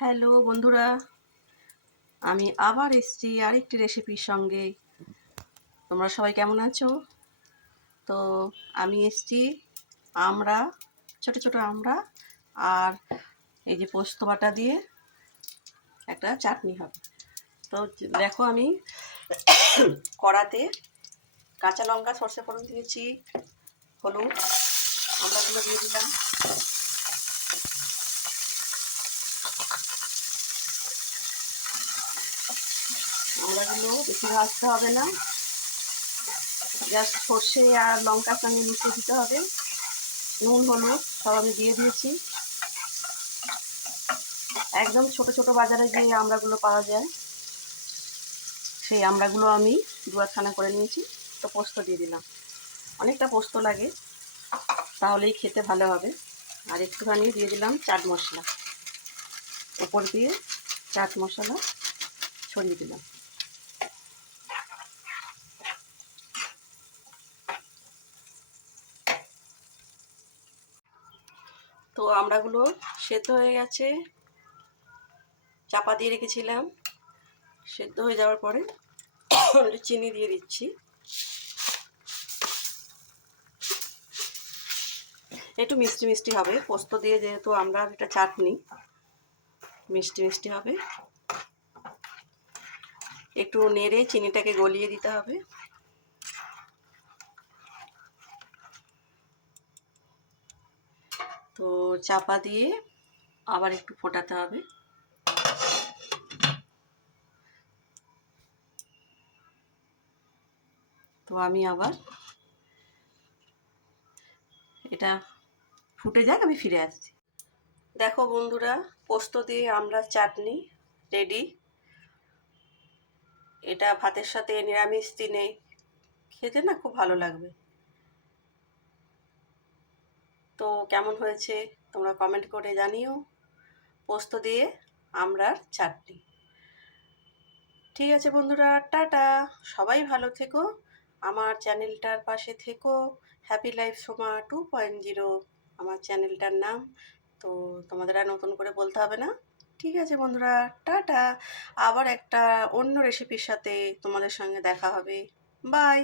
Hello বন্ধুরা, আমি আবার এসেছি আরেকটি রেসিপির সঙ্গে। তোমরা সবাই কেমন আছো? তো আমি এসেছি আমড়া, ছোট ছোট আমড়া আর এই যে পোস্ত বাটা দিয়ে একটা চাটনি হবে। তো দেখো আমি কড়াতে কাঁচা লঙ্কা, সরষে ফোড়ন দিয়েছি, হলুদ, আমড়াগুলো দিয়ে দিলাম। আমড়াগুলো বেশি ভাজতে হবে না, জাস্ট সর্ষে আর লঙ্কার সঙ্গে মিশিয়ে দিতে হবে। নুন হলুদ সব আমি দিয়ে দিয়েছি। একদম ছোট ছোট বাজারে যে আমড়াগুলো পাওয়া যায় সেই আমড়াগুলো আমি দুয়াখানা করে নিয়েছি। তো পোস্ত দিয়ে দিলাম, অনেকটা পোস্ত লাগে, তাহলেই খেতে ভালো হবে। আর একটুখানি দিয়ে দিলাম চাট মশলা, উপর দিয়ে চাট মশলা ছড়িয়ে দিলাম। তো আমড়াগুলো সেদ্ধ হয়ে গেছে, চাপা দিয়ে রেখেছিলাম। সেদ্ধ হয়ে যাওয়ার পরে চিনি দিয়ে দিচ্ছি। একটু মিষ্টি মিষ্টি হবে, পোস্ত দিয়ে যেহেতু আমরা এটা চাটনি, মিষ্টি মিষ্টি হবে। একটু নেড়ে চিনিটাকে গলিয়ে দিতে হবে। তো চাপা দিয়ে আবার একটু ফোটাতে হবে। তো আমি আবার এটা ফুটে যাক, আমি ফিরে আসছি। দেখো বন্ধুরা, পোস্ত দিয়ে আমরা চাটনি রেডি। এটা ভাতের সাথে নিরামিষ দিনে খেতে না খুব ভালো লাগবে। তো কেমন হয়েছে তোমরা কমেন্ট করে জানিও। পোস্ত দিয়ে আমড়ার চাটনি। ঠিক আছে বন্ধুরা, টাটা। সবাই ভালো থেকো, আমার চ্যানেলটার পাশে থেকো। হ্যাপি লাইফ সোমা 2.0 আমার চ্যানেলটার নাম। তো তোমাদের আর নতুন করে বলতে হবে না। ঠিক আছে বন্ধুরা, টাটা। আবার একটা অন্য রেসিপির সাথে তোমাদের সঙ্গে দেখা হবে। বাই।